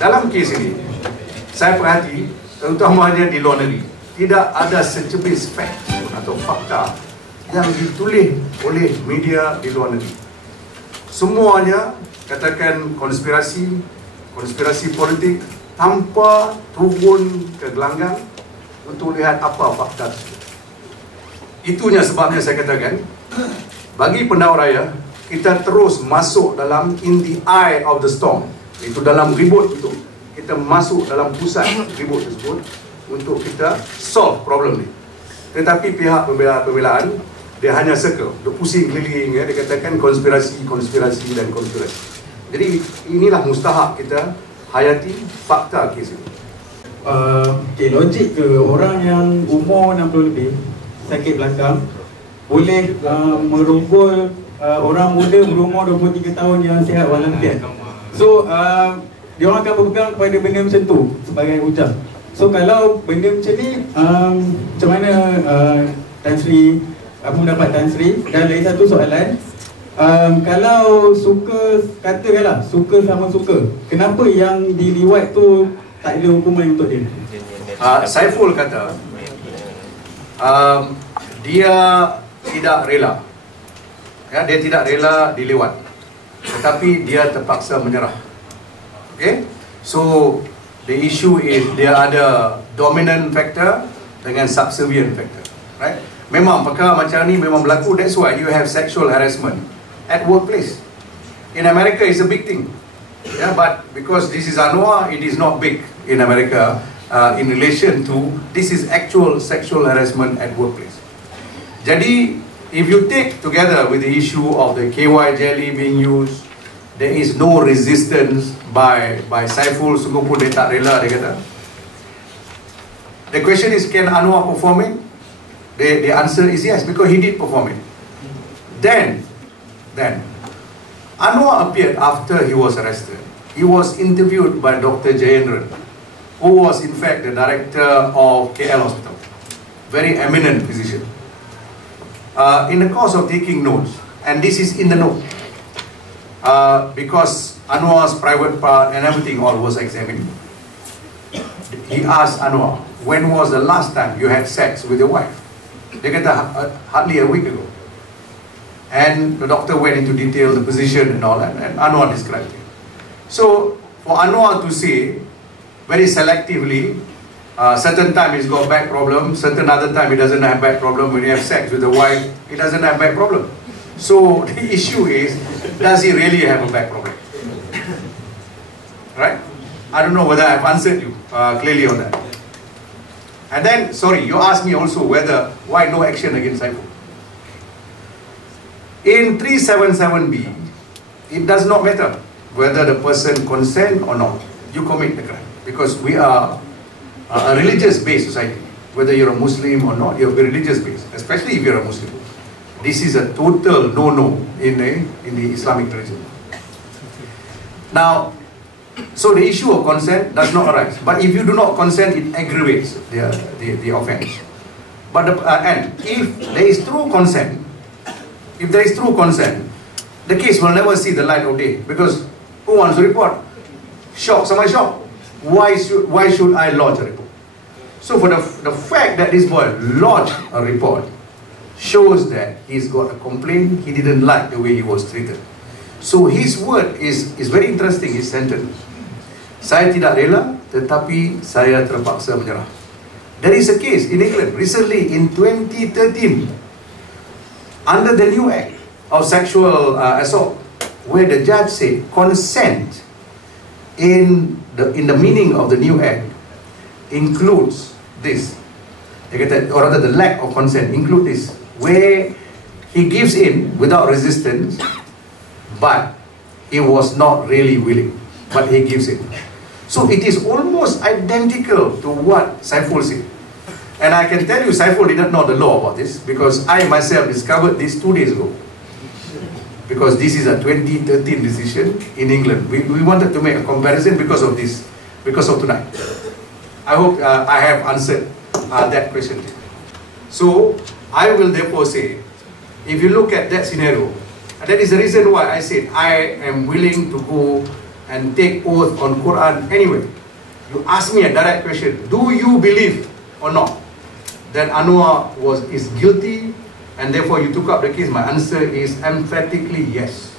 dalam kes ini, saya perhati, terutamanya di luar negeri, tidak ada secebis fact atau fakta yang ditulis oleh media di luar negeri. Semuanya katakan konspirasi politik tanpa turun ke gelanggang untuk lihat apa fakta tersebut. Itunya sebabnya saya katakan, bagi pendakwa raya, kita terus masuk dalam in the eye of the storm, itu dalam ribut itu, kita masuk dalam pusat ribut tersebut untuk kita solve problem ni. Tetapi pihak pembelaan dia hanya circle, dia pusing keliling, dia katakan konspirasi dan konspirasi. Jadi inilah mustahak kita hayati fakta kes ini. Logik ke orang yang umur 60 lebih, sakit belakang, boleh merunggul orang muda berumur 23 tahun yang sihat walafiat. So dia orang akan berpegang kepada benda macam tu sebagai hujah. So kalau benda macam ni, macam mana Tan Sri, apa pendapat Tan Sri? Dan lagi satu soalan, kalau suka, katakanlah suka sama suka, kenapa yang diliwat tu tak ada hukuman untuk dia? Saiful kata dia tidak rela, dia tidak rela diliwat, tetapi dia terpaksa menyerah. Okay, so the issue is dia ada dominant factor dengan subservient factor, right? Memang perkara macam ni memang berlaku. That's why you have sexual harassment at workplace. In America, it's a big thing. Yeah, but because this is Anwar, it is not big in America in relation to this is actual sexual harassment at workplace. Jadi, if you take together with the issue of the KY jelly being used, there is no resistance by Saiful, sungguh pun dia tak rela, dia kata. The question is, can Anwar perform it? The answer is yes, because he did perform it. Then Anwar appeared after he was arrested. He was interviewed by Dr. Jayendran, who was in fact the director of KL Hospital, very eminent physician. In the course of taking notes, and this is in the note, because Anwar's private part and everything all was examined, he asked Anwar, when was the last time you had sex with your wife? Dia kata hardly a week ago. And the doctor went into detail, the position and all that, and Anwar described it. So for Anwar to say very selectively, certain time he's got back problem, certain other time he doesn't have back problem. When you have sex with the wife, he doesn't have back problem. So the issue is, does he really have a back problem? Right? I don't know whether I've answered you clearly on that. And then, sorry, you asked me also why no action against Saiful. In 377B, it does not matter whether the person consent or not. You commit the crime, because we are a religious-based society. Whether you're a Muslim or not, you're religious-based, especially if you're a Muslim. This is a total no-no in the Islamic tradition. Now, so the issue of consent does not arise. But if you do not consent, it aggravates the offence. But and if there is true consent, the case will never see the light of day, because who wants to report? Shock, somebody shocked. Why should I lodge a report? So for the fact that this boy lodged a report shows that he's got a complaint, he didn't like the way he was treated. So his word is very interesting, his sentence. Saya tidak rela, tetapi saya terpaksa menyerah. There is a case in England recently in 2013 under the new act of sexual assault, where the judge said consent in the meaning of the new act includes this. Or rather, the lack of consent includes this, where he gives in without resistance, but he was not really willing, but he gives in. So it is almost identical to what Saiful said. And I can tell you, Saiful did not know the law about this, because I myself discovered this 2 days ago. Because this is a 2013 decision in England. We wanted to make a comparison because of this, because of tonight. I hope I have answered that question. So I will therefore say, if you look at that scenario, that is the reason why I said I am willing to go and take oath on Quran anyway. You ask me a direct question, do you believe or not that Anwar is guilty and therefore you took up the case? My answer is emphatically yes.